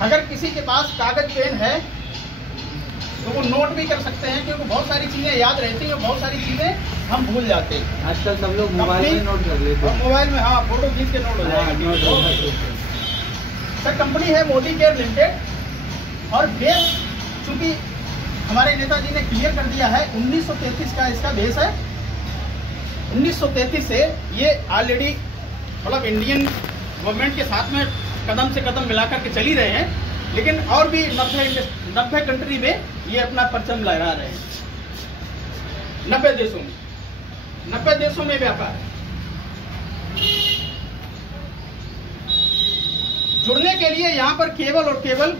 अगर किसी के पास कागज पेन है तो वो नोट भी कर सकते हैं, क्योंकि बहुत सारी चीजें याद रहती हैं, बहुत सारी चीजें हम भूल जाते हैं। आजकल सब लोग मोबाइल में नोट कर लेते हैं। मोबाइल में हाँ, फोटो खींच के नोट हो जाएगा। सर कंपनी है मोदी केयर लिमिटेड, और बेस चूंकि हमारे नेताजी ने क्लियर कर दिया है 1933 का इसका बेस है। 1933 से ये ऑलरेडी मतलब इंडियन गवर्नमेंट के साथ में कदम से कदम मिलाकर के चली रहे हैं, लेकिन और भी 90 कंट्री में ये अपना परचम लहरा रहे हैं। 90 देशों में व्यापार है। जुड़ने के लिए यहाँ पर केवल और केवल,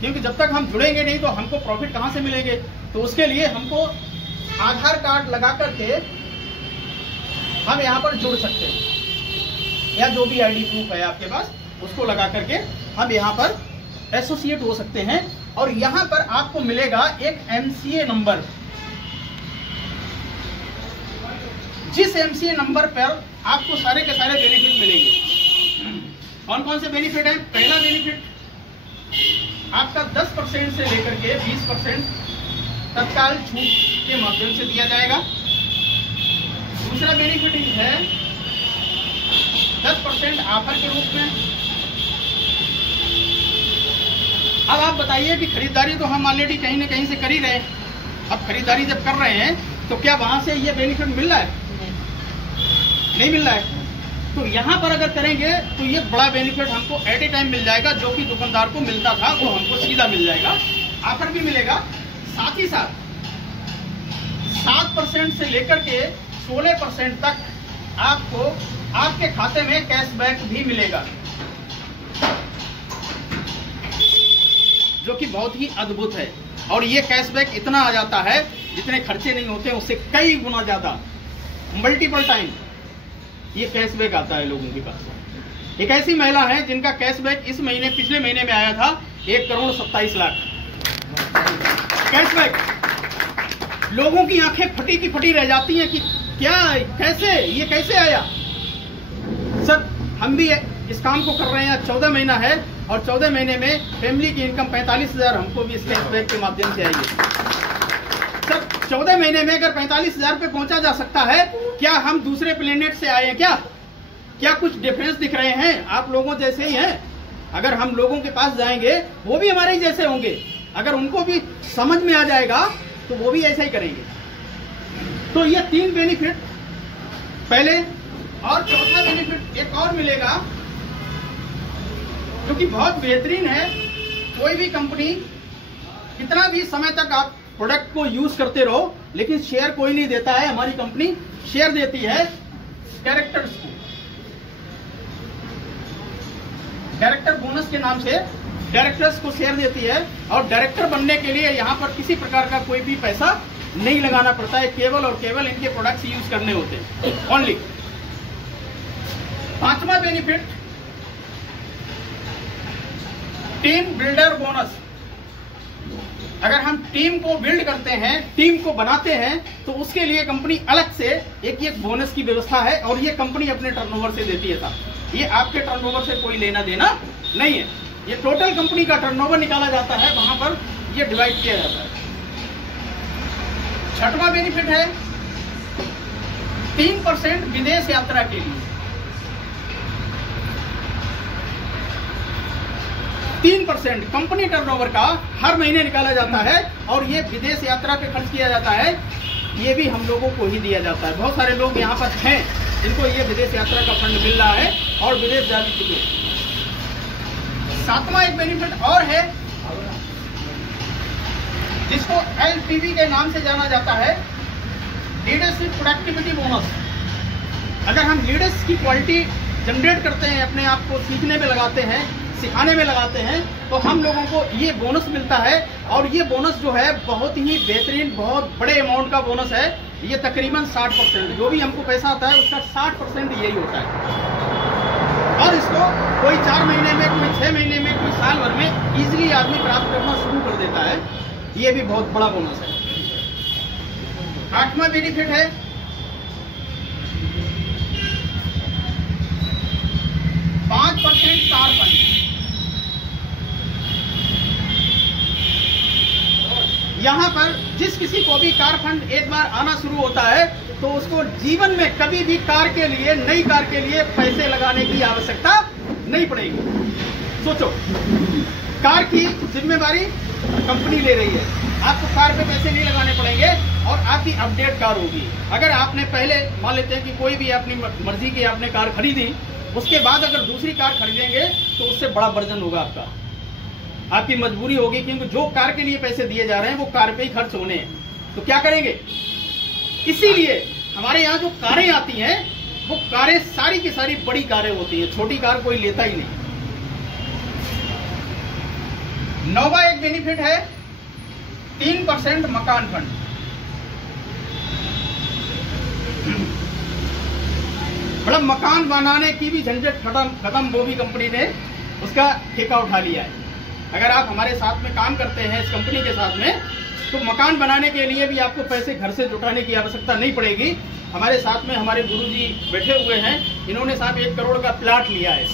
क्योंकि जब तक हम जुड़ेंगे नहीं तो हमको प्रॉफिट कहाँ से मिलेंगे, तो उसके लिए हमको आधार कार्ड लगा करके हम यहाँ पर जुड़ सकते हैं, या जो भी आईडी प्रूफ है आपके पास उसको लगा करके हम यहाँ पर एसोसिएट हो सकते हैं। और यहाँ पर आपको मिलेगा एक एमसीए नंबर। जिस एमसीए नंबर पर आपको सारे के सारे बेनिफिट मिलेंगे। कौन कौन से बेनिफिट हैं? पहला बेनिफिट आपका 10% से लेकर के 20% तत्काल छूट के माध्यम से दिया जाएगा। दूसरा बेनिफिट है 10% ऑफर के रूप में। अब आप बताइए कि खरीदारी तो हम ऑलरेडी कहीं ना कहीं से कर ही रहे हैं। अब खरीदारी जब कर रहे हैं तो क्या वहां से ये बेनिफिट मिल रहा है? नहीं मिल रहा है। तो यहाँ पर अगर करेंगे तो ये बड़ा बेनिफिट हमको एट ए टाइम मिल जाएगा, जो कि दुकानदार को मिलता था वो हमको सीधा मिल जाएगा। ऑफर भी मिलेगा, साथ ही साथ 7% से लेकर के 16% तक आपको आपके खाते में कैशबैक भी मिलेगा, जो कि बहुत ही अद्भुत है। और ये कैशबैक इतना आ जाता है जितने खर्चे नहीं होते उससे कई गुना ज्यादा, मल्टीपल टाइम ये कैशबैक आता है लोगों के पास। एक ऐसी महिला है जिनका कैशबैक इस महीने पिछले महीने में आया था 1,27,00,000 कैशबैक। लोगों की आंखें फटी की फटी रह जाती हैं कि क्या, कैसे, ये कैसे आया। सर हम भी इस काम को कर रहे हैं, 14 महीना है और 14 महीने में फैमिली की इनकम 45,000 हमको भी इस कैशबैक के माध्यम से आएगी। सर 14 महीने में अगर 45,000 पे पहुंचा जा सकता है, क्या हम दूसरे प्लेनेट से आए हैं? क्या कुछ डिफरेंस दिख रहे हैं? आप लोगों जैसे ही हैं। अगर हम लोगों के पास जाएंगे वो भी हमारे ही जैसे होंगे। अगर उनको भी समझ में आ जाएगा तो वो भी ऐसा ही करेंगे। तो ये 3 बेनिफिट पहले, और चौथा बेनिफिट एक और मिलेगा जो कि बहुत बेहतरीन है। कोई भी कंपनी कितना भी समय तक आप प्रोडक्ट को यूज करते रहो, लेकिन शेयर कोई नहीं देता है। हमारी कंपनी शेयर देती है डायरेक्टर्स को, डायरेक्टर बोनस के नाम से डायरेक्टर्स को शेयर देती है। और डायरेक्टर बनने के लिए यहाँ पर किसी प्रकार का कोई भी पैसा नहीं लगाना पड़ता है, केवल और केवल इनके प्रोडक्ट्स यूज करने होते हैं ओनली। 5वां बेनिफिट टीम बिल्डर बोनस। अगर हम टीम को बिल्ड करते हैं, टीम को बनाते हैं, तो उसके लिए कंपनी अलग से एक बोनस की व्यवस्था है, और ये कंपनी अपने टर्नओवर से देती है साहब। ये आपके टर्नओवर से कोई लेना देना नहीं है। ये टोटल कंपनी का टर्नओवर निकाला जाता है, वहां पर ये डिवाइड किया जाता है। 6वां बेनिफिट है 3% विदेश यात्रा के लिए। 3% कंपनी टर्नओवर का हर महीने निकाला जाता है, और ये विदेश यात्रा पे खर्च किया जाता है। ये भी हम लोगों को ही दिया जाता है। बहुत सारे लोग यहाँ पर हैं जिनको ये विदेश यात्रा का फंड मिल रहा है और विदेश जा भी चुके हैं। 7वां एक बेनिफिट और है जिसको LPV के नाम से जाना जाता है, लीडरशिप प्रोडक्टिविटी बोनस। अगर हम लीडर्स की क्वालिटी जनरेट करते हैं, अपने आप को सीखने में लगाते हैं, सिखाने में लगाते हैं, तो हम लोगों को ये बोनस मिलता है। और ये बोनस जो है बहुत ही बेहतरीन, बहुत बड़े अमाउंट का बोनस है। ये तकरीबन 60%, जो भी हमको पैसा आता है उसका 60% यही होता है। और इसको कोई 4 महीने में, कोई 6 महीने में, कोई साल भर में इजीली आदमी प्राप्त करना शुरू कर देता है। ये भी बहुत बड़ा बोनस है। 8वां बेनिफिट है यहाँ पर जिस किसी को भी कार फंड एक बार आना शुरू होता है तो उसको जीवन में कभी भी कार के लिए, नई कार के लिए पैसे लगाने की आवश्यकता नहीं पड़ेगी। सोचो, कार की जिम्मेवारी कंपनी ले रही है, आपको कार पे पैसे नहीं लगाने पड़ेंगे और आपकी अपडेट कार होगी। अगर आपने पहले मान लेते हैं कि कोई भी अपनी मर्जी की आपने कार खरीदी, उसके बाद अगर दूसरी कार खरीदेंगे तो उससे बड़ा वर्जन होगा आपका, आपकी मजबूरी होगी, क्योंकि जो कार के लिए पैसे दिए जा रहे हैं वो कार पे ही खर्च होने हैं। तो क्या करेंगे? इसीलिए हमारे यहाँ जो कारें आती हैं वो कारें सारी की सारी बड़ी कारें होती हैं, छोटी कार कोई लेता ही नहीं। 9वां एक बेनिफिट है 3% मकान फंड। मतलब मकान बनाने की भी झंझट खत्म वो भी कंपनी ने उसका ठेका उठा लिया है। अगर आप हमारे साथ में काम करते हैं इस कंपनी के साथ में, तो मकान बनाने के लिए भी आपको पैसे घर से जुटाने की आवश्यकता नहीं पड़ेगी। हमारे साथ में हमारे गुरुजी बैठे हुए हैं, इन्होंने साहब 1 करोड़ का प्लाट लिया है।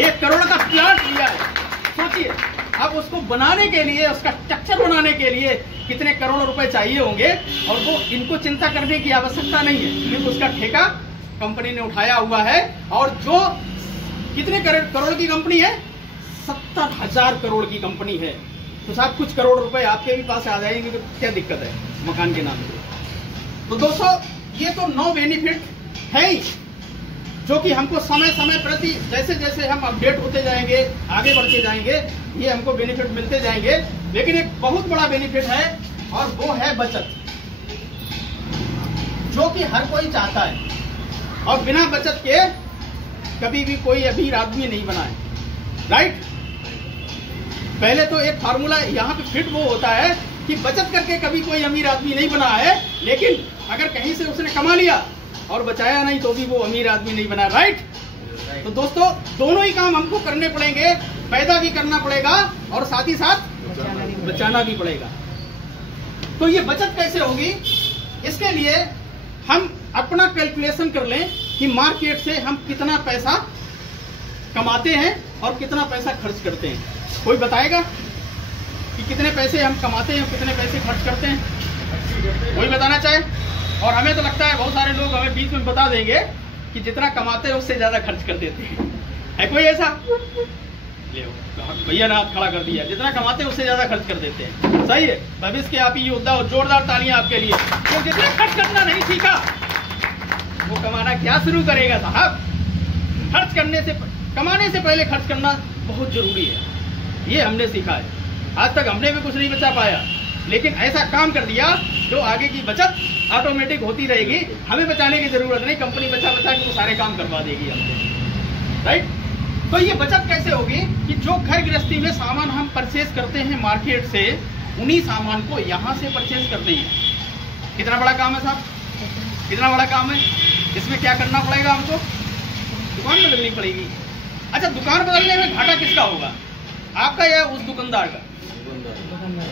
1 करोड़ का प्लाट लिया है। सोचिए, अब उसको बनाने के लिए, उसका स्ट्रक्चर बनाने के लिए कितने करोड़ रुपए चाहिए होंगे, और वो इनको चिंता करने की आवश्यकता नहीं है क्योंकि उसका ठेका कंपनी ने उठाया हुआ है। और जो कितने करोड़ की कंपनी है, 70,000 करोड़ की कंपनी है। तो साहब कुछ करोड़ रुपए आपके भी पास आ जाएंगे, तो क्या दिक्कत है मकान के नाम पे। तो दोस्तों, ये तो 9 बेनिफिट है ही, जो कि हमको समय समय प्रति जैसे जैसे हम अपडेट होते जाएंगे, आगे बढ़ते जाएंगे, ये हमको बेनिफिट मिलते जाएंगे। लेकिन एक बहुत बड़ा बेनिफिट है और वो है बचत, जो कि हर कोई चाहता है। और बिना बचत के कभी भी कोई अमीर आदमी नहीं बना है, राइट। पहले तो एक फार्मूला यहाँ पे फिट वो होता है कि बचत करके कभी कोई अमीर आदमी नहीं बना है, लेकिन अगर कहीं से उसने कमा लिया और बचाया नहीं तो भी वो अमीर आदमी नहीं बना, राइट। तो दोस्तों, दोनों ही काम हमको करने पड़ेंगे, पैदा भी करना पड़ेगा और साथ ही साथ बचाना भी पड़ेगा। तो ये बचत कैसे होगी, इसके लिए हम अपना कैलकुलेशन कर लें कि मार्केट से हम कितना पैसा कमाते हैं और कितना पैसा खर्च करते हैं। कोई बताएगा कि कितने पैसे हम कमाते हैं, कितने पैसे खर्च करते हैं? कोई बताना चाहे? और हमें तो लगता है बहुत सारे लोग हमें बीच में बता देंगे कि जितना कमाते हैं उससे ज्यादा खर्च कर देते हैं। है कोई ऐसा? भैया ने हाथ खड़ा कर दिया, जितना कमाते हैं उससे ज्यादा खर्च कर देते हैं। सही है, भविष्य के आप ही योद्धा हो, जोरदार तालियां आपके लिए। तो जितना खर्च करना नहीं सीखा वो कमाना क्या शुरू करेगा साहब। खर्च करने से, कमाने से पहले खर्च करना बहुत जरूरी है, ये हमने सीखा है। आज तक हमने भी कुछ नहीं बचा पाया, लेकिन ऐसा काम कर दिया जो आगे की बचत ऑटोमेटिक होती रहेगी, हमें बचाने की जरूरत नहीं, कंपनी बचा के वो सारे काम करवा देगी हमको, राइट। तो ये बचत कैसे होगी कि जो घर गृहस्थी में सामान हम परचेज करते हैं मार्केट से, उन्हीं सामान को यहाँ से परचेज करते हैं। कितना बड़ा काम है साहब, कितना बड़ा काम है। इसमें क्या करना पड़ेगा हमको? दुकान बदलनी पड़ेगी। अच्छा, दुकान बदलने में घाटा किसका होगा, आपका या उस दुकानदार का?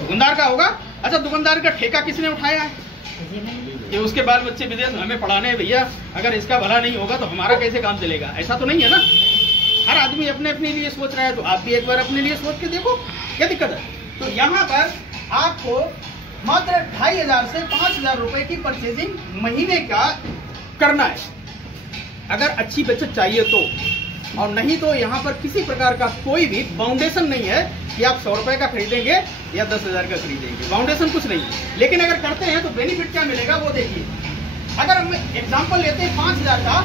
दुकानदार का होगा। अच्छा, दुकानदार का ठेका किसने उठाया है कि उसके बाल बच्चे विदेश में हमें पढ़ाने हैं? भैया, अगर इसका भला नहीं होगा तो हमारा कैसे काम चलेगा? ऐसा तो नहीं है ना। हर आदमी अपने अपने लिए सोच रहा है, तो आप भी एक बार अपने लिए सोच के देखो, क्या दिक्कत है। तो यहाँ पर आपको मात्र 2,500 से 5,000 रुपए की परचेजिंग महीने का करना है, अगर अच्छी बचत चाहिए तो। और नहीं तो यहाँ पर किसी प्रकार का कोई भी बाउंडेशन नहीं है कि आप 100 रुपए का खरीदेंगे या 10,000 का खरीदेंगे, बाउंडेशन कुछ नहीं। लेकिन अगर करते हैं तो बेनिफिट क्या मिलेगा वो देखिए। अगर हम एग्जांपल लेते हैं 5,000 का,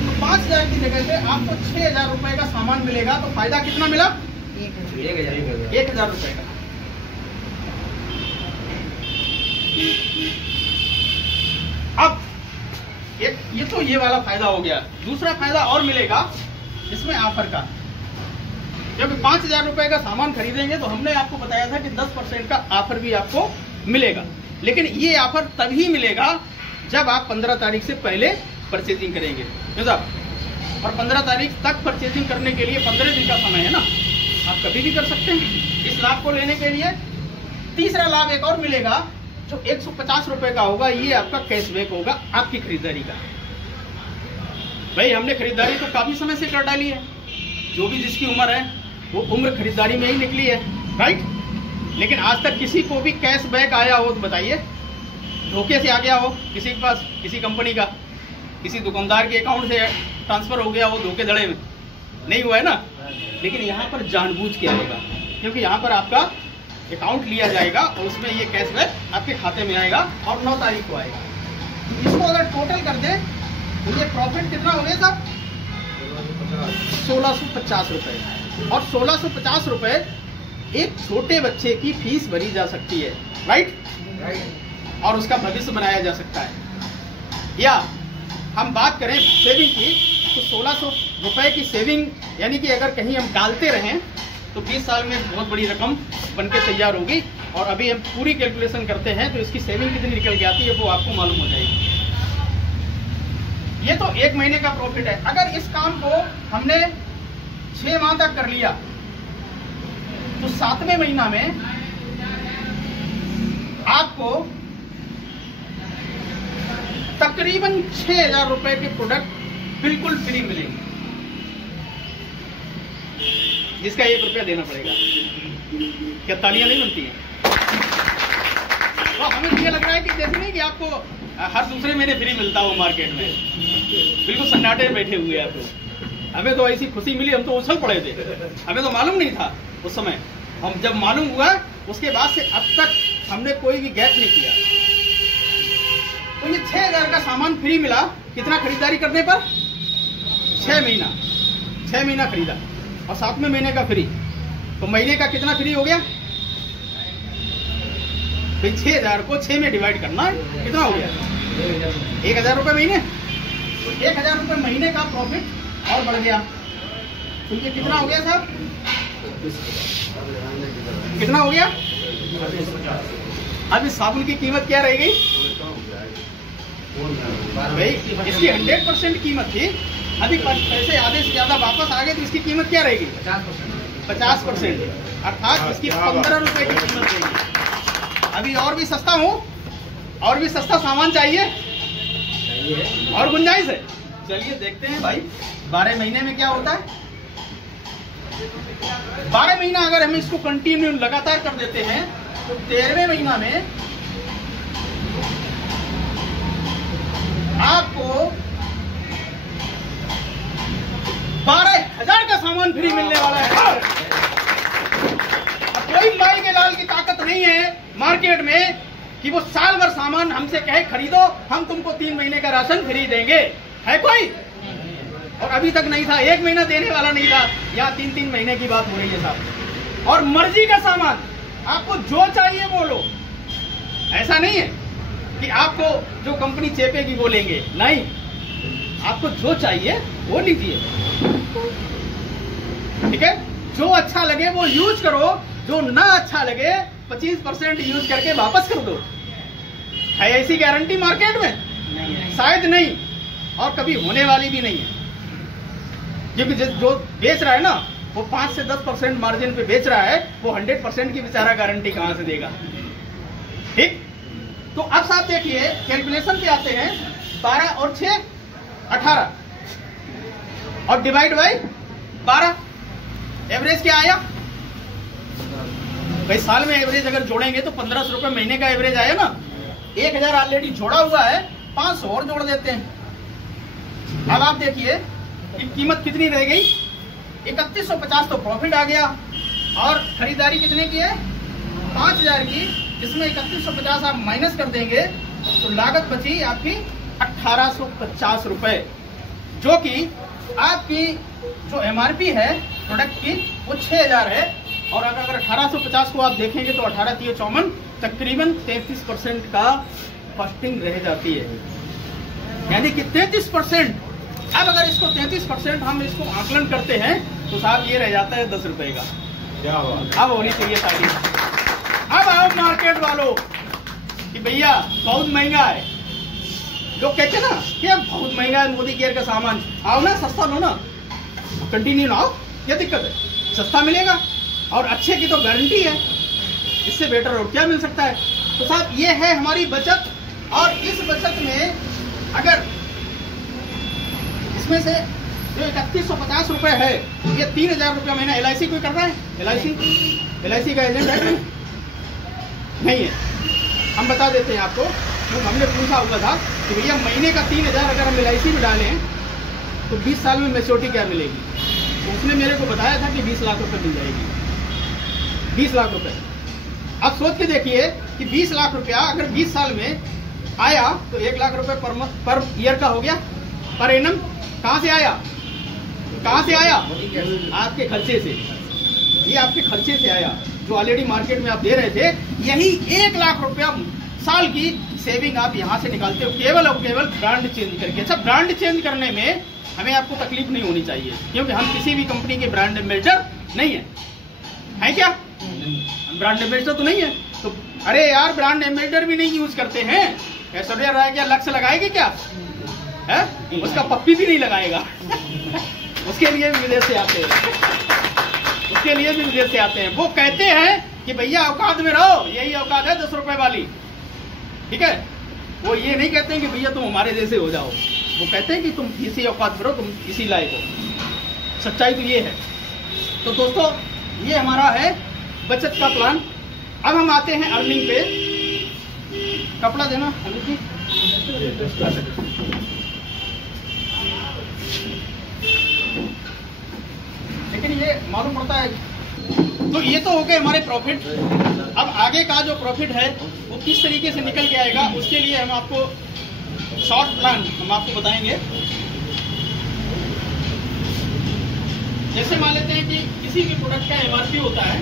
तो 5,000 की जगह पे आपको 6,000 रुपए का सामान मिलेगा, तो फायदा कितना मिला? 1,000 रुपए का। अब ये तो ये वाला फायदा हो गया। दूसरा फायदा और मिलेगा इसमें ऑफर का, क्योंकि 5,000 रुपए का सामान खरीदेंगे तो हमने आपको बताया था कि 10% का ऑफर भी आपको मिलेगा। लेकिन ये ऑफर तभी मिलेगा जब आप 15 तारीख से पहले परचेजिंग करेंगे, क्यों साहब। और 15 तारीख तक परचेजिंग करने के लिए 15 दिन का समय है ना, आप कभी भी कर सकते हैं। इस लाभ को लेने के लिए तीसरा लाभ एक और मिलेगा, जो 150 रुपए का होगा। ये आपका कैशबैक होगा आपकी खरीदारी का। भाई, हमने खरीदारी तो काफी समय से कर डाली है, जो भी जिसकी उम्र है वो उम्र खरीदारी में ही निकली है, राइट। लेकिन आज तक किसी को भी कैशबैक आया हो तो बताइए, धोखे से आ गया हो किसी के पास, किसी कंपनी का, किसी दुकानदार के अकाउंट से ट्रांसफर हो गया हो धोखे धड़े में, नहीं हुआ है ना। लेकिन यहाँ पर जानबूझ के आएगा, क्योंकि यहाँ पर आपका अकाउंट लिया जाएगा और उसमें ये कैशबैक आपके खाते में आएगा और 9 तारीख को आएगा। इसको अगर टोटल कर दें तो ये प्रॉफिट कितना हो गया साहब? 1650 रुपए। और 1650 रुपए एक छोटे बच्चे की फीस भरी जा सकती है, राइट? और उसका भविष्य बनाया जा सकता है। या हम बात करें सेविंग की तो 1600 रुपए की सेविंग, यानी कि अगर कहीं हम डालते रहें तो 20 साल में बहुत बड़ी रकम बनके तैयार होगी। और अभी हम पूरी कैलकुलेशन करते हैं तो इसकी सेविंग कितनी निकल के आती है वो आपको मालूम हो जाएगी। ये तो 1 महीने का प्रॉफिट है। अगर इस काम को हमने 6 माह तक कर लिया तो 7वें महीना में आपको तकरीबन 6000 रुपए के प्रोडक्ट बिल्कुल फ्री मिलेंगे, जिसका 1 रुपया देना पड़ेगा। क्या तालियां नहीं बनती हैं? तो हमें ये लग रहा है कि जैसे नहीं कि आपको हर दूसरे महीने फ्री मिलता हो मार्केट में, बिल्कुल सन्नाटे बैठे हुए आप लोग। हमें तो ऐसी खुशी मिली, हम तो उछल पड़े थे, हमें तो मालूम नहीं था उस समय। हम जब मालूम हुआ उसके बाद से अब तक हमने कोई भी गैप नहीं किया। तो ये 6000 का सामान फ्री मिला, कितना खरीदारी करने पर? 6 महीना खरीदा और 7वें महीने का फ्री, तो महीने का कितना फ्री हो गया भाई? 6000 को 6 में डिवाइड करना है, कितना हो गया? 1000 रुपए महीने। तो 1000 रुपए महीने का प्रॉफिट और बढ़ गया। तो ये कितना हो गया साहब? कितना हो गया? अब इस साबुन की कीमत क्या रह गई भाई? इसकी 100% कीमत थी, अभी पैसे आधे से ज्यादा वापस आ गए तो इसकी कीमत क्या रहेगी? 50%, अर्थात इसकी 15 रुपए की कीमत रहेगी। अभी और भी सस्ता हूँ, और भी सस्ता सामान चाहिए और गुंजाइश है। चलिए देखते हैं भाई 12 महीने में क्या होता है। 12 महीना अगर हम इसको कंटिन्यू लगातार कर देते हैं तो 13वें महीना में आपको 12,000 का सामान फ्री मिलने वाला है। अब कोई माई के लाल की ताकत नहीं है मार्केट में कि वो साल भर सामान हमसे कहे खरीदो, हम तुमको 3 महीने का राशन फ्री देंगे। है कोई? और अभी तक नहीं था, 1 महीना देने वाला नहीं था। यहाँ 3-3 महीने की बात हो रही है साहब। और मर्जी का सामान, आपको जो चाहिए वो लो। ऐसा नहीं है कि आपको जो कंपनी चेपेगी वो लेंगे, नहीं, आपको जो चाहिए वो लीजिए, ठीक है? जो अच्छा लगे वो यूज करो, जो ना अच्छा लगे 25% यूज करके वापस कर दो। है ऐसी गारंटी मार्केट में? नहीं है, शायद नहीं, और कभी होने वाली भी नहीं है। क्योंकि जो बेच रहा है ना वो 5 से 10% मार्जिन पे बेच रहा है, वो 100% की बेचारा गारंटी कहां से देगा? ठीक। तो अब साहब देखिए कैलकुलेशन पे आते हैं। 12 और 6 18 और डिवाइड बाई 12, एवरेज क्या आया भाई? साल में एवरेज अगर जोड़ेंगे तो 1500 रुपए महीने का एवरेज आया ना। 1000 ऑलरेडी जोड़ा हुआ है, 500 और जोड़ देते हैं। अब आप देखिए कि कीमत कितनी रह गई? 3150 तो प्रॉफिट आ गया। और खरीदारी कितने की है? 5000 की, जिसमें 3150 आप माइनस कर देंगे तो लागत बची आपकी 1850 रुपए, जो कि आपकी जो एमआरपी है प्रोडक्ट की वो 6000 है। और अगर 1850 को आप देखेंगे तो 18 3 54 तकरीबन 33% का कॉस्टिंग रह जाती है, यानी कि 33%। अब अगर इसको 33% हम इसको आकलन करते हैं तो साहब ये रह जाता है 10 रुपए का। क्या बात? अब होनी चाहिए सारी। अब आओ मार्केट वालों कि भैया बहुत महंगा है, लोग कहते हैं ना कि अब बहुत महंगा है मोदी केयर का सामान, आओ ना सस्ता लो ना, कंटिन्यू लाओ, क्या दिक्कत है? सस्ता मिलेगा और अच्छे की तो गारंटी है, इससे बेटर और क्या मिल सकता है? तो साहब ये है हमारी बचत। और इस बचत में अगर इसमें से जो 3150 रुपए है, ये 3000 रुपया महीना। LIC कोई कर रहा है? LIC का एजेंट है? नहीं है। हम बता देते हैं आपको, तो हमने पूछा हुआ था कि भैया महीने का 3000 अगर हम LIC में डालें तो 20 साल में मैच्योरिटी क्या मिलेगी। तो उसने मेरे को बताया था कि 20 लाख रुपए मिल जाएगी, 20 लाख रुपए। अब सोच के देखिए कि 20 लाख रुपया अगर 20 साल में आया तो 1 लाख रुपए पर ईयर का हो गया, पर एनम। कहाँ से आया, कहाँ से आया? आपके खर्चे से। ये आपके खर्चे से आया जो ऑलरेडी मार्केट में आप दे रहे थे। यही 1 लाख रुपया साल की सेविंग आप यहाँ से निकालते हो केवल और केवल ब्रांड चेंज करके। अच्छा, ब्रांड चेंज करने में हमें आपको तकलीफ नहीं होनी चाहिए, क्योंकि हम किसी भी कंपनी के ब्रांड एम्बेसडर नहीं है क्या? ब्रांड एम्बेसडर तो नहीं है। तो अरे यार, ब्रांड एम्बेसडर भी नहीं यूज करते हैं। ऐश्वर्या राय क्या लक्ष्य लगाएगी क्या? है? उसका पप्पी भी नहीं लगाएगा। उसके लिए भी विदेश से आते हैं, उसके लिए भी विदेश से आते हैं। वो कहते हैं कि भैया औकात में रहो, यही औकात है 10 रुपए वाली, ठीक है। वो ये नहीं कहते हैं कि भैया तुम हमारे जैसे हो जाओ, वो कहते हैं कि तुम इसी औकात में रहो, तुम इसी लायक हो। सच्चाई तो ये है। तो दोस्तों, ये हमारा है बचत का प्लान। अब हम आते हैं अर्निंग पे। कपड़ा देना अमित जी। लेकिन ये मालूम पड़ता है। तो ये तो हो गए हमारे प्रॉफिट। अब आगे का जो प्रॉफिट है वो किस तरीके से निकल के आएगा, उसके लिए हम आपको शॉर्ट प्लान हम आपको बताएंगे। जैसे मान लेते हैं कि किसी भी प्रोडक्ट का MRP होता है,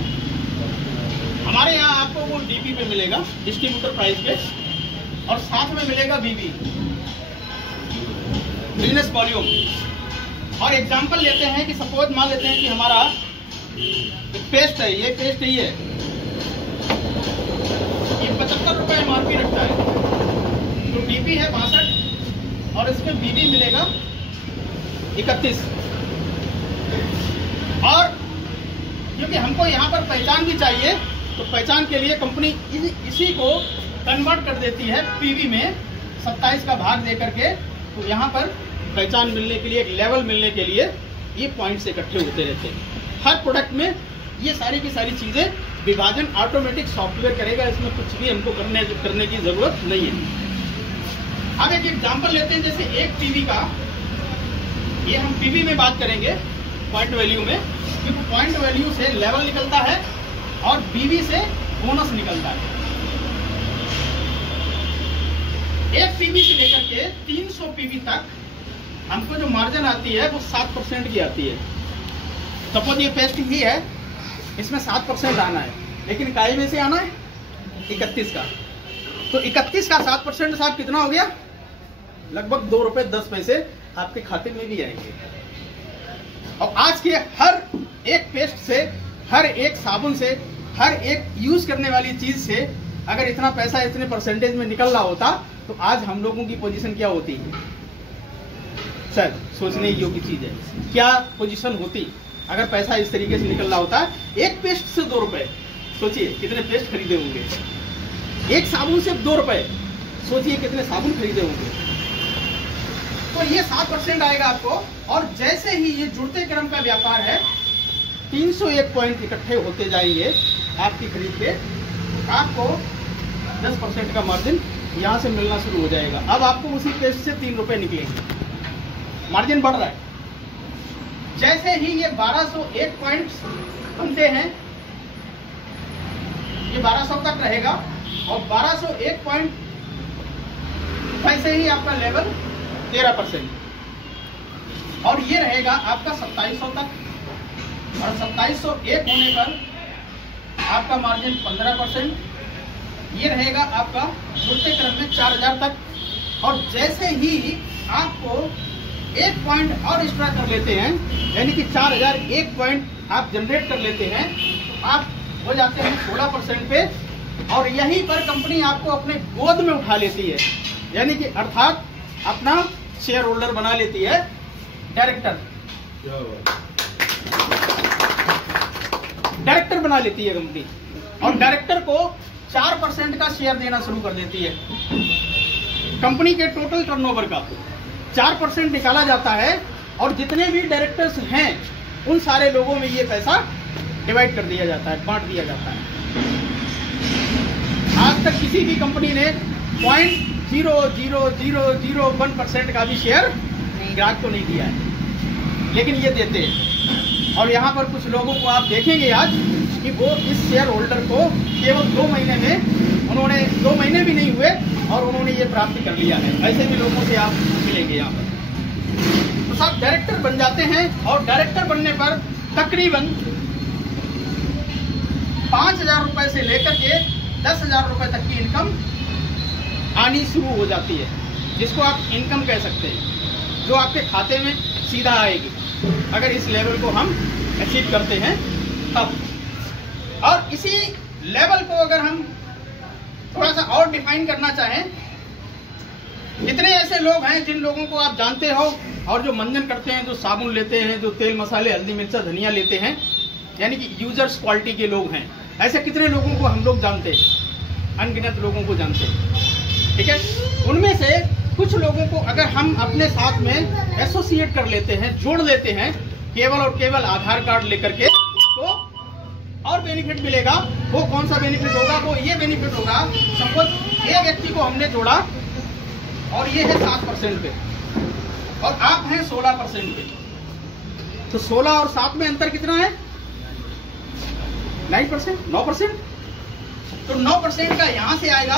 हमारे यहाँ आपको वो DP पे मिलेगा, डिस्ट्रीब्यूटर प्राइस पे, और साथ में मिलेगा BV, बिजनेस वॉल्यूम। और एग्जांपल लेते हैं कि सपोज मान लेते हैं कि हमारा पेस्ट है, ये पेस्ट ही है, ये 75 रुपए MRP रखता है, तो DP है 62 और इसमें BV मिलेगा 31। और क्योंकि हमको यहाँ पर पहचान भी चाहिए, तो पहचान के लिए कंपनी इसी को कन्वर्ट कर देती है PV में 27 का भाग दे करके। तो यहाँ पर पहचान मिलने के लिए, एक लेवल मिलने के लिए ये पॉइंट्स इकट्ठे होते रहते हैं। हर प्रोडक्ट में ये सारी की सारी चीजें विभाजन ऑटोमेटिक सॉफ्टवेयर करेगा, इसमें कुछ भी हमको करने की जरूरत नहीं है। अब एक एग्जांपल लेते हैं, जैसे एक PV का, ये हम PV में बात करेंगे पॉइंट वैल्यू में, क्योंकि पॉइंट वैल्यू से लेवल निकलता है और BV से बोनस निकलता है। एक PV से लेकर के 300 PV तक हमको जो मार्जिन आती है वो 7% की आती है। सपोज ये पेस्ट ही है, इसमें 7% आना है, लेकिन इकाई में से आना है 31 का। तो 31 का 7% साहब कितना हो गया? लगभग 2 रुपए 10 पैसे आपके खाते में भी आएंगे। और आज के हर एक पेस्ट से, हर एक साबुन से, हर एक यूज करने वाली चीज से अगर इतना पैसा इतने परसेंटेज में निकल रहा होता तो आज हम लोगों की पोजीशन क्या होती है? सर, सोचने योग्य चीज है। क्या पोजीशन होती अगर पैसा इस तरीके से निकल रहा होता? एक पेस्ट से 2 रुपए, सोचिए कितने पेस्ट खरीदे होंगे। एक साबुन से 2 रुपए, सोचिए कितने साबुन खरीदे होंगे। तो ये 7% आएगा आपको। और जैसे ही ये जुड़ते क्रम का व्यापार है, 301 पॉइंट इकट्ठे होते जाएंगे आपकी खरीद पे, आपको 10% का मार्जिन यहाँ से मिलना शुरू हो जाएगा। अब आपको उसी पेस्ट से 3 रुपए निकलेंगे, मार्जिन बढ़ रहा है। जैसे ही ये 1201 पॉइंट्स बनते हैं, ये 1200 तक रहेगा और 1201 पॉइंट वैसे ही आपका लेवल 13%, और ये रहेगा आपका 2700 तक। और 2701 होने पर आपका मार्जिन 15%, ये रहेगा आपका जुड़ते क्रम में 4000 तक। और जैसे ही आपको 1 पॉइंट और एक्स्ट्रा कर लेते हैं, यानी कि 4001 पॉइंट आप जनरेट कर लेते हैं, तो आप हो जाते हैं 16% पे। और यहीं पर कंपनी आपको अपने गोद में उठा लेती है, यानी कि अर्थात अपना शेयर होल्डर बना लेती है, डायरेक्टर बना लेती है कंपनी। और डायरेक्टर को 4% का शेयर देना शुरू कर देती है। कंपनी के टोटल टर्नओवर का 4% निकाला जाता है, और जितने भी डायरेक्टर्स हैं उन सारे लोगों में ये पैसा डिवाइड कर दिया जाता है, बांट दिया जाता है। आज तक किसी भी कंपनी ने 0.00001% का भी शेयर ग्राहक को नहीं दिया है, लेकिन ये देते हैं। और यहाँ पर कुछ लोगों को आप देखेंगे आज कि वो इस शेयर होल्डर को केवल 2 महीने में, उन्होंने 2 महीने भी नहीं हुए और उन्होंने ये प्राप्ति कर लिया है। ऐसे भी लोगों से आप मिलेंगे यहाँ पर। तो सब डायरेक्टर बन जाते हैं और डायरेक्टर बनने पर तकरीबन 5,000 रुपए से लेकर के 10,000 रुपए तक की इनकम आनी शुरू हो जाती है, जिसको आप इनकम कह सकते हैं, जो आपके खाते में सीधा आएगी अगर इस लेवल को हम अचीव करते हैं तब। और इसी लेवल को अगर हम थोड़ा सा और डिफाइन करना चाहें, कितने ऐसे लोग हैं जिन लोगों को आप जानते हो और जो मंजन करते हैं, जो साबुन लेते हैं, जो तेल मसाले हल्दी मिर्चा धनिया लेते हैं, यानी कि यूजर्स क्वालिटी के लोग हैं। ऐसे कितने लोगों को हम लोग जानते हैं? अनगिनत लोगों को जानते हैं, ठीक है। उनमें से कुछ लोगों को अगर हम अपने साथ में एसोसिएट कर लेते हैं, जोड़ लेते हैं, केवल और केवल आधार कार्ड लेकर के, तो और बेनिफिट मिलेगा। वो कौन सा बेनिफिट होगा? वो ये बेनिफिट होगा, सपोज एक व्यक्ति को हमने जोड़ा और ये है 7% पे और आप हैं 16% पे, तो 16 और 7 में अंतर कितना है? 9%। तो 9% का यहाँ से आएगा।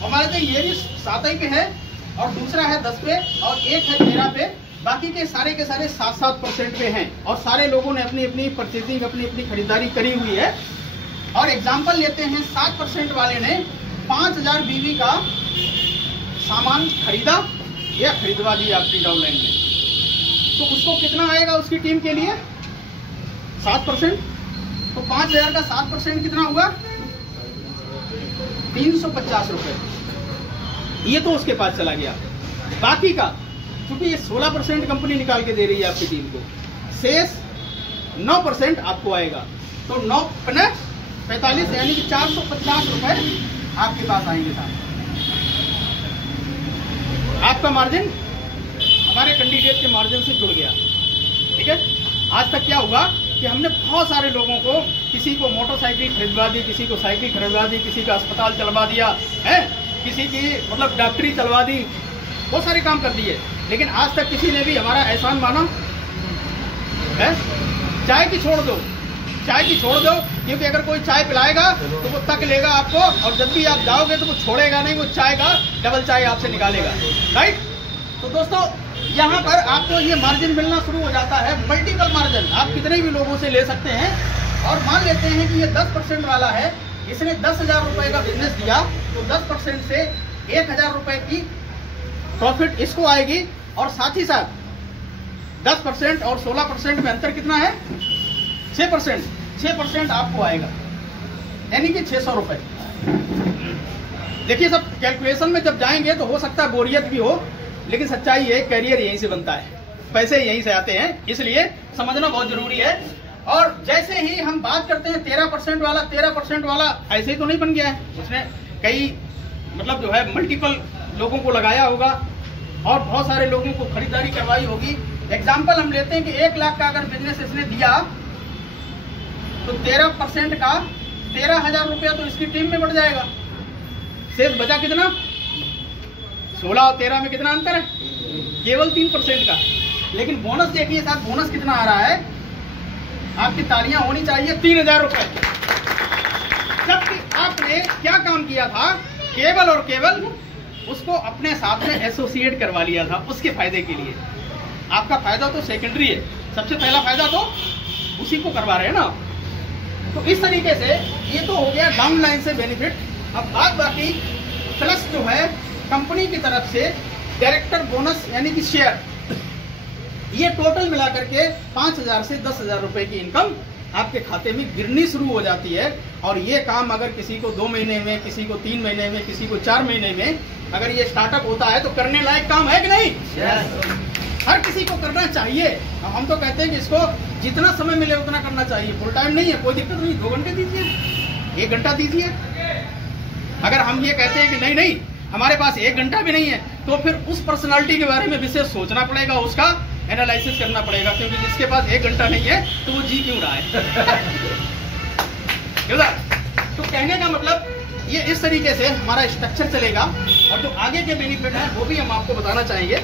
हमारे तो ये भी 7 पे है और दूसरा है 10 पे और एक है 13 पे, बाकी के सारे 7% पे हैं। और सारे लोगों ने अपनी अपनी परचेजिंग, अपनी अपनी खरीदारी करी हुई है। और एग्जाम्पल लेते हैं, 7% वाले ने 5,000 बीवी का सामान खरीदा या खरीदवा दिया अपनी ऑनलाइन में, तो उसको कितना आएगा उसकी टीम के लिए? 7%। तो 5,000 का 7% कितना हुआ? 350 रुपए। ये तो उसके पास चला गया। बाकी का, क्योंकि ये 16% कंपनी निकाल के दे रही है आपकी टीम को, शेष 9% आपको आएगा। तो 9 45 यानी कि 450 रुपए आपके पास आएंगे साहब। आपका मार्जिन हमारे कैंडिडेट के मार्जिन से जुड़ गया, ठीक है। आज तक क्या हुआ कि हमने बहुत सारे लोगों को, किसी को मोटरसाइकिल खरीदवा दी, किसी को साइकिल खरीदवा दी, किसी का अस्पताल चलवा दिया है, किसी की मतलब डॉक्टरी चलवा दी, बहुत सारे काम कर दिए, लेकिन आज तक किसी ने भी हमारा एहसान माना है? चाय की छोड़ दो, क्योंकि अगर कोई चाय पिलाएगा तो वो तक लेगा आपको, और जब भी आप जाओगे तो वो छोड़ेगा नहीं, वो चाय का डबल चाय आपसे निकालेगा, राइट। तो दोस्तों यहाँ पर आपको ये मार्जिन मिलना शुरू हो जाता है, मल्टीपल मार्जिन आप कितने भी लोगों से ले सकते हैं। और मान लेते हैं कि ये 10% वाला है, इसने 10,000 रुपए का बिजनेस दिया, तो 10% से 1,000 रुपए की प्रॉफिट इसको आएगी। और साथ ही साथ 10% और 16% में अंतर कितना है? 6% आपको आएगा, यानी कि 600 रुपए। देखिए सब कैलकुलेशन में जब जाएंगे तो हो सकता है बोरियत भी हो, लेकिन सच्चाई है करियर यहीं से बनता है, पैसे यहीं से आते हैं, इसलिए समझना बहुत जरूरी है। और जैसे ही हम बात करते हैं 13% वाला ऐसे ही तो नहीं बन गया है, उसने कई मतलब जो है मल्टीपल लोगों को लगाया होगा और बहुत सारे लोगों को खरीदारी करवाई होगी। एग्जाम्पल हम लेते हैं कि 1 लाख का अगर बिजनेस इसने दिया तो 13% का 13,000 रुपया तो इसकी टीम में बढ़ जाएगा। शेष बचा कितना? 16 और 13 में कितना अंतर है? केवल 3% का। लेकिन बोनस देखिए साहब, बोनस कितना आ रहा है? आपकी तालियां होनी चाहिए, 3,000 रुपए। जबकि आपने क्या काम किया था? केवल और केवल उसको अपने साथ में एसोसिएट करवा लिया था उसके फायदे के लिए। आपका फायदा तो सेकेंडरी है, सबसे पहला फायदा तो उसी को करवा रहे हैं ना। तो इस तरीके से ये तो हो गया डाउन लाइन से बेनिफिट। अब बाकी प्लस जो है कंपनी की तरफ से डायरेक्टर बोनस यानी कि शेयर, ये टोटल मिला करके 5,000 से 10,000 रुपए की इनकम आपके खाते में गिरनी शुरू हो जाती है। और ये काम अगर किसी को 2 महीने में, किसी को 3 महीने में, किसी को 4 महीने में अगर ये स्टार्टअप होता है तो करने लायक काम है कि नहीं? हर किसी को करना चाहिए। हम तो कहते हैं कि इसको जितना समय मिले उतना करना चाहिए। फुल टाइम नहीं है, कोई दिक्कत नहीं, 2 घंटे दीजिए, 1 घंटा दीजिए। अगर हम ये कहते हैं कि नहीं हमारे पास 1 घंटा भी नहीं है, तो फिर उस पर्सनालिटी के बारे में विशेष सोचना पड़ेगा, उसका एनालिसिस करना पड़ेगा। क्योंकि जिसके पास 1 घंटा नहीं है तो वो जी क्यों रहा है? तो कहने का मतलब ये इस तरीके से हमारा स्ट्रक्चर चलेगा और जो आगे के बेनिफिट है वो भी हम आपको बताना चाहेंगे।